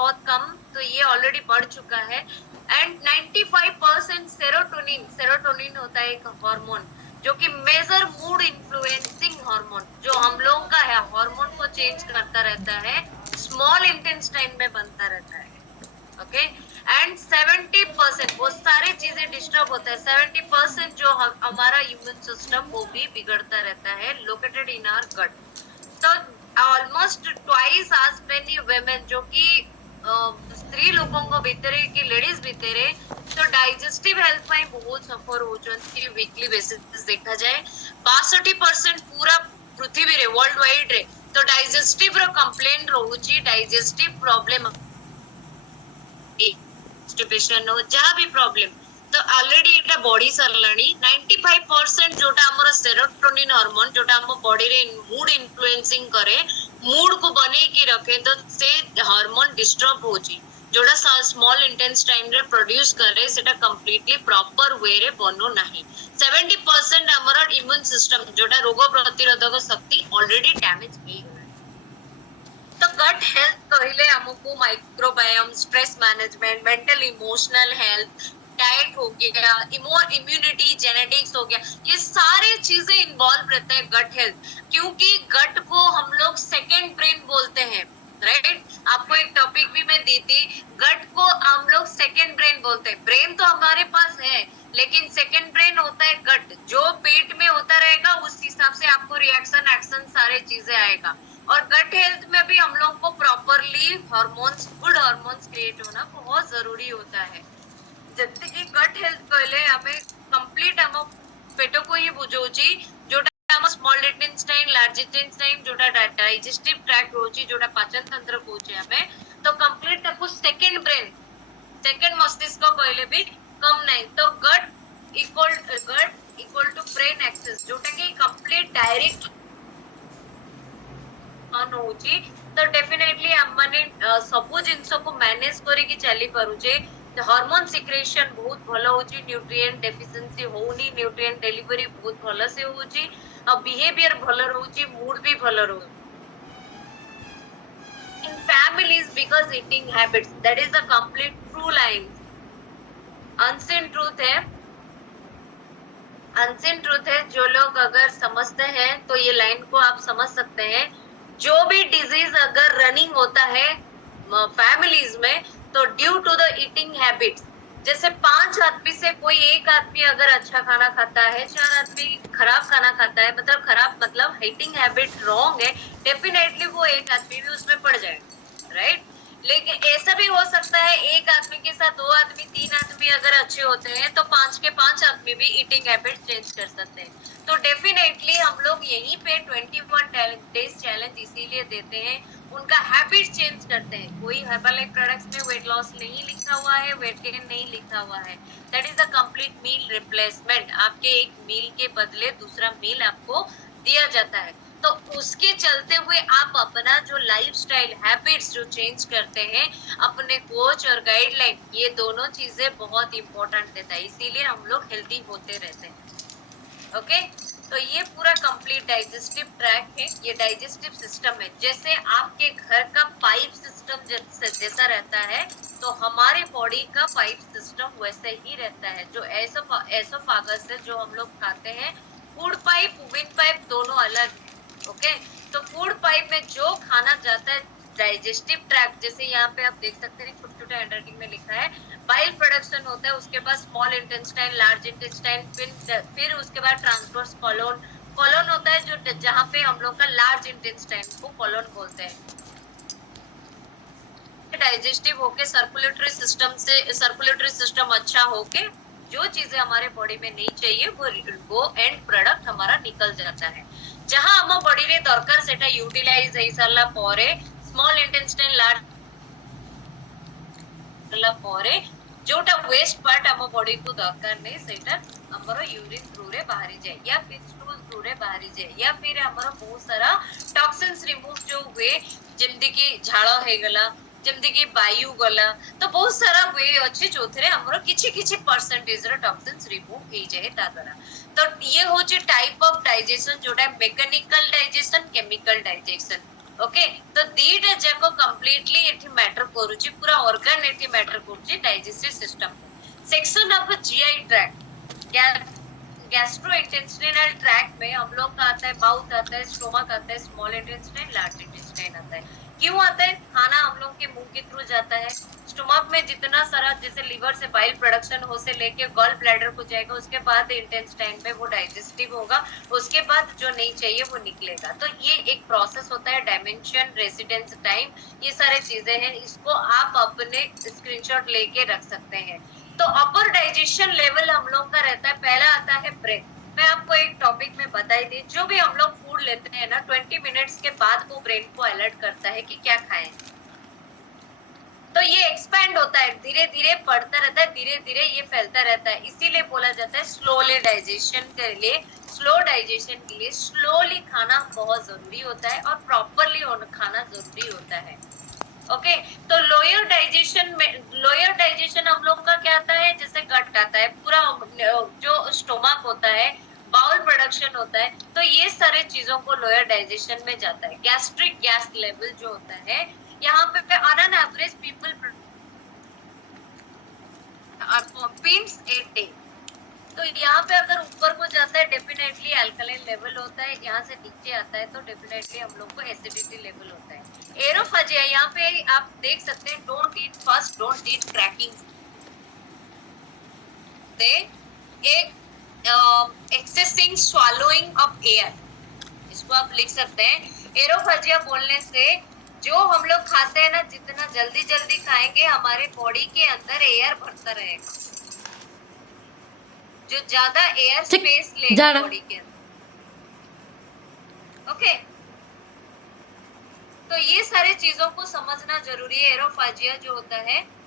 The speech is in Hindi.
बहुत कम, तो ये ऑलरेडी बढ़ चुका है। एंड 95% सेरोटोनिन, सेरोटोनिन होता है एक हार्मोन जो कि मेजर मूड इन्फ्लुएंसिंग हार्मोन, जो हम लोगों का है, हार्मोन को चेंज करता रहता है, स्मॉल इंटेस्टाइन में बनता रहता है। ओके, एंड 70% वो सारी चीजें डिस्टर्ब होता है। 70% जो हमारा इम्यून सिस्टम वो भी बिगड़ता रहता है, लोकेटेड इन आवर गट। तो ऑलमोस्ट ट्वाइस आज मेनी वेमेन, जो कि स्त्री लोगों ଭିତରେ कि लेडीज भिତରେ, तो डाइजेस्टिव हेल्थ ପାଇଁ बहुत सफर होचंती वीकली बेसिस देखा जाए। 62% पूरा पृथ्वी रे, वर्ल्ड वाइड रे, तो डाइजेस्टिव रो कंप्लेन रहउची, डाइजेस्टिव प्रॉब्लम, कन्स्टिपेशन हो, जहाँ भी प्रॉब्लम, तो ऑलरेडी एटा बॉडी सरलानी। 95% जोटा हमर सेरोटोनिन हार्मोन, जोटा हम बॉडी रे मूड इन्फ्लुएंसिंग करे, मूड को बने की रखे, तो से हार्मोन डिस्टर्ब होची, जोटा स्मॉल इंटेस्टाइन रे प्रोड्यूस करे, सेटा कंप्लीटली प्रॉपर वे रे बनो नाही। 70% हमर इम्यून सिस्टम, जोटा रोग प्रतिरोधक शक्ति ऑलरेडी डैमेज हो गला। तो गट हेल्थ कहले हमको microbiome, stress management, mental emotional health, diet हो गया, इम्यूनिटी, जेनेटिक्स हो गया, ये सारे चीजें इन्वॉल्व रहते हैं गट हेल्थ। क्योंकि गट को हम लोग सेकेंड ब्रेन बोलते हैं, राइट? आपको एक टॉपिक भी मैं दी थी, गट को हम लोग सेकेंड ब्रेन बोलते हैं। ब्रेन तो हमारे पास है, लेकिन सेकेंड ब्रेन होता है गट, जो पेट में होता रहेगा उस हिसाब से आपको रिएक्शन, एक्शन सारे चीजें आएगा। और गट हेल्थ में भी हम लोग को properly hormones, good hormones create होना बहुत जरूरी होता है। जैसे कि गट हेल्थ कहले हमें कंप्लीट हम पेट को ही बुझौची, जोटा हम स्मॉल इंटेस्टाइन, लार्ज इंटेस्टाइन, जोटा डाइजेस्टिव ट्रैक्ट होची, जोटा पाचन तंत्र कोचे हमें, तो कंप्लीट आपको सेकंड ब्रेन, सेकंड मस्तिष्क कहले भी कम नहीं। तो गट इक्वल टू ब्रेन एक्सेस, जोटा कि कंप्लीट डायरेक्ट होची, तो डेफिनेटली हम माने सब जिंस को मैनेज करी चली पारुचे। हार्मोन सिक्रेशन बहुत भलो होची, न्यूट्रिएंट डेफिशिएंसी होनी, न्यूट्रिएंट डिलीवरी बहुत भलो से होची, और बिहेवियर भलो रहउची, मूड भी भलो रहउची। In families because eating habits, that is the complete true line. Unseen truth है, अनसीन ट्रूथ है। जो लोग अगर समझते हैं तो ये लाइन को आप समझ सकते हैं। जो भी डिजीज अगर रनिंग होता है फैमिलीज में, तो due to the eating habits, जैसे 5 आदमी से कोई एक आदमी अगर अच्छा खाना खाता है, 4 आदमी खराब खाना खाता है, मतलब खराब मतलब ईटिंग हैबिट रॉन्ग है, डेफिनेटली वो एक आदमी भी उसमें पड़ जाएगा, राइट? लेकिन ऐसा भी हो सकता है एक आदमी के साथ 2 आदमी, 3 आदमी अगर अच्छे होते हैं, तो 5 के 5 आदमी भी ईटिंग हैबिट चेंज कर सकते हैं। तो डेफिनेटली हम लोग यहीं पे 21 डेज चैलेंज इसीलिए देते हैं, उनका हैबिट चेंज करते हैं। कोई हर्बलाइफ प्रोडक्ट्स में वेट लॉस नहीं लिखा हुआ है, वेट गेन नहीं लिखा हुआ है। That is a complete meal replacement. आपके एक मील के बदले दूसरा मील आपको दिया जाता है। तो उसके चलते हुए आप अपना जो लाइफस्टाइल हैबिट्स जो चेंज करते हैं, अपने कोच और गाइडलाइन, ये दोनों चीजें बहुत इंपॉर्टेंट देता है, इसीलिए हम लोग हेल्दी होते रहते हैं। ओके, तो ये पूरा कंप्लीट डाइजेस्टिव ट्रैक है, ये डाइजेस्टिव सिस्टम है। जैसे आपके घर का पाइप सिस्टम जैसा रहता है, तो हमारे बॉडी का पाइप सिस्टम वैसे ही रहता है। जो एसोफागस है, जो हम लोग खाते हैं, फूड पाइप, विंड पाइप दोनों अलग। ओके, तो फूड पाइप में जो खाना जाता है, डाइजेस्टिव ट्रैक्ट, जैसे यहाँ पे आप देख सकते हैं छोटे छोटे हैंडराइटिंग में लिखा है, बाइल प्रोडक्शन होता है, उसके बाद स्मॉल इंटेस्टाइन, लार्ज इंटेस्टाइन, फिर उसके बाद ट्रांसवर्स कोलोन, कोलोन होता है जो जहाँ पे हम लोग का लार्ज इंटेस्टाइन को कोलोन बोलते हैं। डाइजेस्टिव होके सर्कुलेटरी सिस्टम अच्छा होके जो चीजें हमारे बॉडी में नहीं चाहिए वो एंड प्रोडक्ट हमारा निकल जाता है। जहां हम बॉडी रे दरकार सेटा यूटिलाइज हेई सारला परे, स्मॉल इंटेस्टाइन लार्ज ला परे, जोटा वेस्ट पार्ट हम बॉडी को दरकार नहीं, सेटा हमरो यूरिन थ्रू रे बाहरी जाए, या फिर स्टूल थ्रू रे बाहरी जाए, या फिर हमरो बहुत सारा टॉक्सिन्स रिमूव जो हुए, जेमदी की झाड़ हे गला, जेमदी की वायु गला, तो बहुत सारा वे अच्छे जोथरे हमरो किछि किछि परसेंटेज रे टॉक्सिन्स रिमूव हे जाए ता द्वारा। तो ये होचे टाइप ऑफ डाइजेशन, जोटा mechanical digestion, chemical digestion. Okay तो दीटा जाक कंप्लीटली एठी मैटर करूची पूरा ऑर्गन एठी मैटर करूची digestive system section of GI tract gastro intestinal tract में हम लोग का आता है माउथ आता है स्टोमक आता है स्मॉल इंटेस्टाइन लार्ज इंटेस्टाइन आता है क्यों आता है खाना हम लोग के मुंह के थ्रू जाता है स्टोमक में जितना सारा जैसे लीवर से बाइल प्रोडक्शन हो से लेके गॉल ब्लैडर को जाएगा उसके बाद इंटेस्टाइन में वो डाइजेस्टिव होगा उसके बाद जो नहीं चाहिए वो निकलेगा तो ये एक प्रोसेस होता है डायमेंशन रेसिडेंस टाइम ये सारे चीजें हैं इसको आप अपने स्क्रीनशॉट लेके रख सकते हैं तो अपर डाइजेशन लेवल हम लोग का रहता है पहला आता है ब्रेथ मैं आपको एक टॉपिक में बताई दी जो भी हम लोग फूड लेते हैं ना 20 मिनट्स के बाद वो ब्रेन को अलर्ट करता है कि क्या खाएं तो ये एक्सपैंड होता है धीरे धीरे बढ़ता रहता है धीरे धीरे ये फैलता रहता है इसीलिए बोला जाता है स्लोली डाइजेशन के लिए स्लो डाइजेशन के लिए स्लोली खाना बहुत जरूरी होता है और प्रॉपरली खाना जरूरी होता है ओके तो लोअर डाइजेशन हम लोग का क्या आता है जैसे गट आता है पूरा जो स्टोमक होता है बाउल प्रोडक्शन होता है तो ये सारे चीजों को लोअर डाइजेशन में जाता है गैस्ट्रिक गैस लेवल जो होता है यहाँ पे on an average people pints a day तो यहाँ पे अगर ऊपर को जाता है डेफिनेटली अल्कलाइन लेवल होता है यहाँ से नीचे आता है तो डेफिनेटली हम लोग को एसिडिटी लेवल होता है एरोफेजिया यहाँ पे आप देख सकते हैं don't eat first don't eat cracking एक एक्सेसिंग स्वॉलोइंग ऑफ एयर इसको आप लिख सकते हैं एरोफेजिया बोलने से जो हम लोग खाते हैं ना जितना जल्दी जल्दी खाएंगे हमारे बॉडी के अंदर एयर भरता रहेगा जो ज्यादा एयर स्पेस लेगा बॉडी के अंदर ओके तो ये सारे चीजों को समझना जरूरी है एरोफेजिया जो होता है